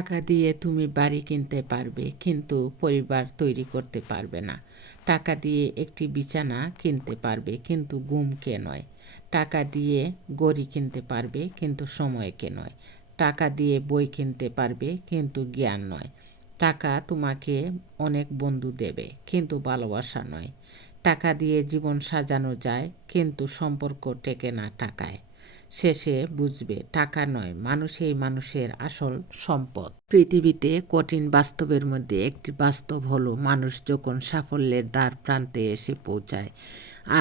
টাকা দিয়ে তুমি বাড়ি কিনতে পারবে, কিন্তু পরিবার তৈরি করতে পারবে না। টাকা দিয়ে একটি বিছানা কিনতে পারবে, কিন্তু ঘুমকে নয়। টাকা দিয়ে ঘড়ি কিনতে পারবে, কিন্তু সময়কে নয়। টাকা দিয়ে বই কিনতে পারবে, কিন্তু জ্ঞান নয়। টাকা তোমাকে অনেক বন্ধু দেবে, কিন্তু ভালোবাসা নয়। টাকা দিয়ে জীবন সাজানো যায়, কিন্তু সম্পর্ক টেকে না টাকায়। শেষে বুঝবে টাকা নয়, মানুষই মানুষের আসল সম্পদ। পৃথিবীতে কঠিন বাস্তবের মধ্যে একটি বাস্তব হলো, মানুষ যখন সাফল্যের দ্বার প্রান্তে এসে পৌঁছায়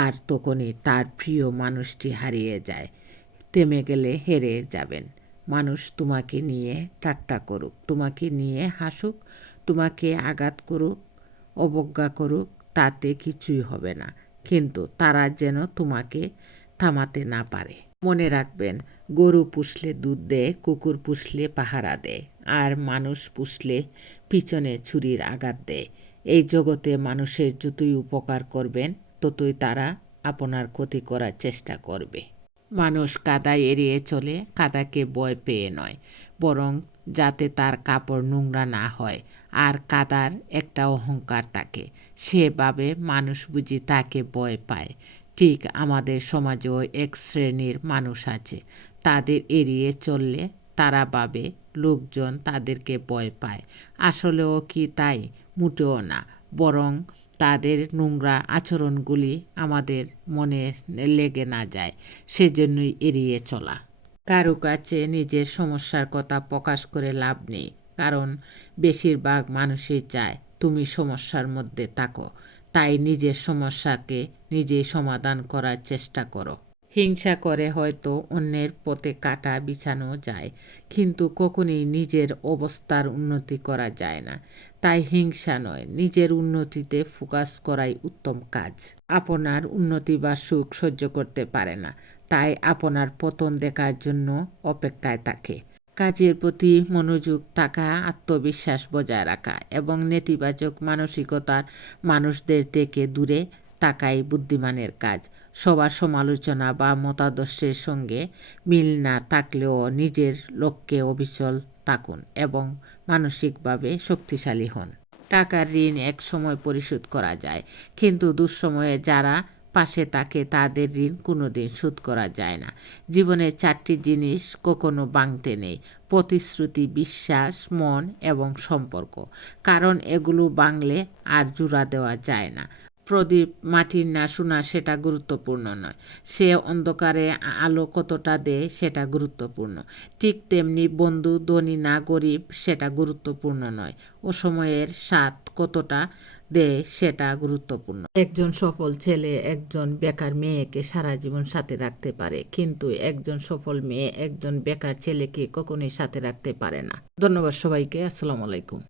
আর তখনই তার প্রিয় মানুষটি হারিয়ে যায়। থেমে গেলে হেরে যাবেন। মানুষ তোমাকে নিয়ে ঠাট্টা করুক, তোমাকে নিয়ে হাসুক, তোমাকে আঘাত করুক, অবজ্ঞা করুক, তাতে কিছুই হবে না, কিন্তু তারা যেন তোমাকে থামাতে না পারে। মনে রাখবেন, গরু পুষলে দুধ দেয়, কুকুর পুষলে পাহারা দেয়, আর মানুষ পুষলে পিছনে ছুরির আঘাত দেয়। এই জগতে মানুষের যতই উপকার করবেন, ততই তারা আপনার ক্ষতি করার চেষ্টা করবে। মানুষ কাদা এড়িয়ে চলে, কাদাকে ভয় পেয়ে নয়, বরং যাতে তার কাপড় নোংরা না হয়। আর কাদার একটা অহংকার থাকে, সে ভাবে মানুষ বুঝি তাকে ভয় পায়। ঠিক আমাদের সমাজেও এক শ্রেণীর মানুষ আছে, তাদের এড়িয়ে চললে তারা ভাবে লোকজন তাদেরকে ভয় পায়। আসলেও কি তাই? মোটেও না, বরং তাদের নোংরা আচরণগুলি আমাদের মনে লেগে না যায়, সেজন্যই এড়িয়ে চলা। কারো কাছে নিজের সমস্যার কথা প্রকাশ করে লাভ নেই, কারণ বেশিরভাগ মানুষই চায় তুমি সমস্যার মধ্যে থাকো। তাই নিজের সমস্যাকে নিজেই সমাধান করার চেষ্টা করো। হিংসা করে হয়তো অন্যের পথে কাঁটা বিছানো যায়, কিন্তু কখনোই নিজের অবস্থার উন্নতি করা যায় না। তাই হিংসা নয়, নিজের উন্নতিতে ফোকাস করাই উত্তম কাজ। আপনার উন্নতি বা সুখ সহ্য করতে পারে না, তাই আপনার পতন দেখার জন্য অপেক্ষায় থাকে। কাজের প্রতি মনোযোগ থাকা, আত্মবিশ্বাস বজায় রাখা এবং নেতিবাচক মানসিকতার মানুষদের থেকে দূরে থাকাই বুদ্ধিমানের কাজ। সবার সমালোচনা বা মতাদর্শের সঙ্গে মিল না থাকলেও নিজের লক্ষ্যে অবিচল থাকুন এবং মানসিকভাবে শক্তিশালী হন। টাকার ঋণ এক সময় পরিশোধ করা যায়, কিন্তু দুঃসময়ে যারা পাশে থাকে তাদের ঋণ কোনোদিন শোধ করা যায় না। জীবনের 4টি জিনিস কখনো ভাঙতে নেই: প্রতিশ্রুতি, বিশ্বাস, মন এবং সম্পর্ক। কারণ এগুলো ভাঙলে আর জোড়া দেওয়া যায় না। প্রদীপ মাটির না সোনা সেটা গুরুত্বপূর্ণ নয়, সে অন্ধকারে আলো কতটা দেয় সেটা গুরুত্বপূর্ণ। ঠিক তেমনি বন্ধু ধনী না গরিব সেটা গুরুত্বপূর্ণ নয়, অসময়ের স্বাদ কতটা দেয় সেটা গুরুত্বপূর্ণ। একজন সফল ছেলে একজন বেকার মেয়েকে সারা জীবন সাথে রাখতে পারে, কিন্তু একজন সফল মেয়ে একজন বেকার ছেলেকে কখনোই সাথে রাখতে পারে না। ধন্যবাদ সবাইকে। আসসালামু আলাইকুম।